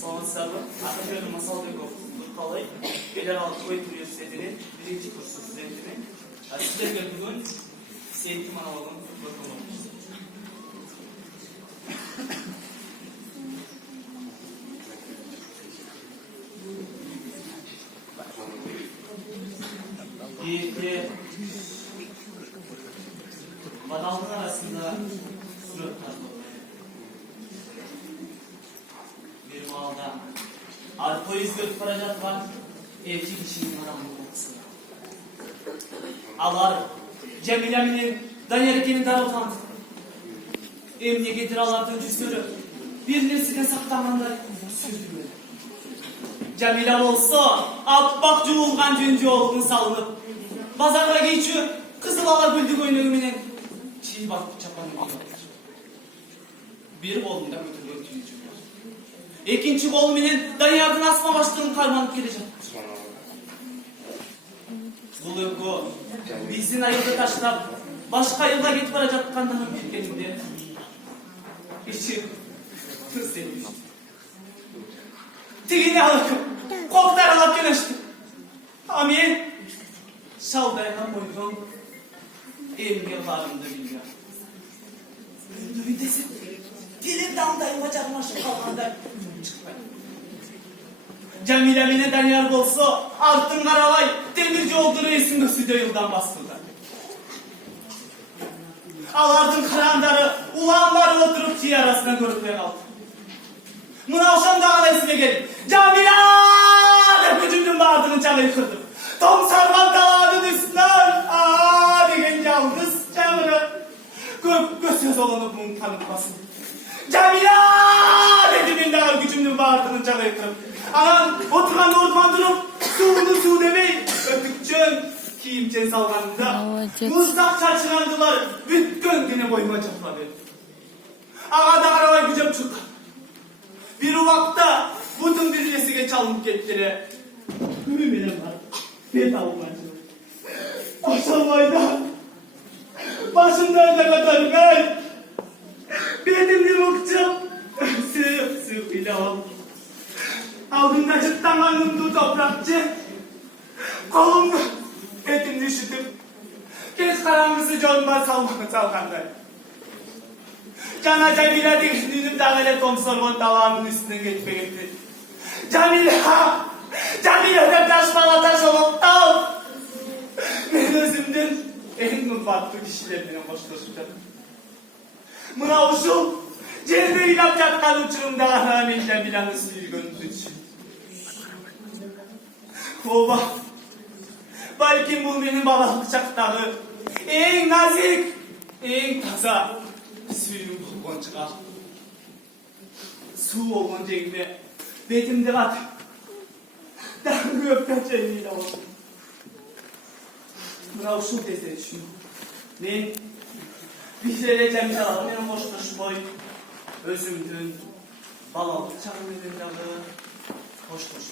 Son sınavı Atatürk Masal Bekov Kalay Belaraltı Üniversitesi'nin birinci kursu studentinin sizlerle bugün Seyit'im Analog'un bakımı. Madalın arasında surat bir malda arpa yüzgür paracak var, evci kişinin adamı olmasına. Alar, Cemile'minin Danyarıke'nin dar utandı. Emniye getir Allah'tan cüsürü, bir nesine saklanmanlar sürdürmeli. Cemile olsa, atbak cuğulgan cüncü oğlunu salınıp, bazarla geçiyor, kızıl ala güldük oynağımının çiğ bakıp çapanı biliyorlar. Bir oğlunda götürüyor tüyücüler. İkinci oğlumun danyardın asma başlığını karmanıp gelecek. Zulüko, bizin ayılda taşlar, başka yılda git varacak kandanın bilgeninde. İçi sevmiş. Dilini alıp, koklar alıp güneşti. Amin. Şaldayana koydum. Elini yıllarımda biliyor. Duydesin. Dilim damdayım bacağım aşık kalmanda. Cemile'mine danyar olsa arttın karavay. Demirci olduğunu esin gösüde yıldan bastırdı. Alardın karandarı. Ulanları oturup çiğ arasına görüp kaldı. Münavşan dağına esine gelip Cemile! De gücümdün bağırdığını çalıyı kırdım. Tom sarman dağının üstünden diyen yalnız Cemile göz olanıp bunu tanıtmasın. Cemile! Dediğimin daha gücümdün bağırdığını çalıyı kırdım. Anan oturan orman durup su demeyin. Öpükçün kiyimçen salganında mızrak çarçırandılar. Bütün güne boyuma çapladı. Ağada arabaya gücüm çıktı. Bir uvakta bütün birlesiyle çalınıp gettiler. Üminim var. Bir tavukacı. Aşamayda. Başımdan da kadar ben. Bedimli mıkçım. Sığ ile ol. Aldığında çıktan anımdı toprakçı. Kolumda bedimli üşüdüm. Geç karanlısı canıma salganlar. Cana Cemile dikişliğinin dağıyla Tomsorgon dalağının üstüne geçmekti. Cemile de taş bana taş olup dal. Ben özümdün en müfatlı kişilerden hoşlaşacağım. Mınavuşum, cezde ilap yatkan uçurumda rahmin Cemile'nin suyu gönlüç. Oba, belki bu benim babalık çaktağı en nazik, en taza suyun bulgon çıkar. Su olgun cengine betimde at. Dağını öpten Cemile'yle olsun. Bravo şu tezde düşün. Ben bizlere Cemile alalım. Benim hoşlaş boy. Özümdün balalık çağın önünde hoşlaş.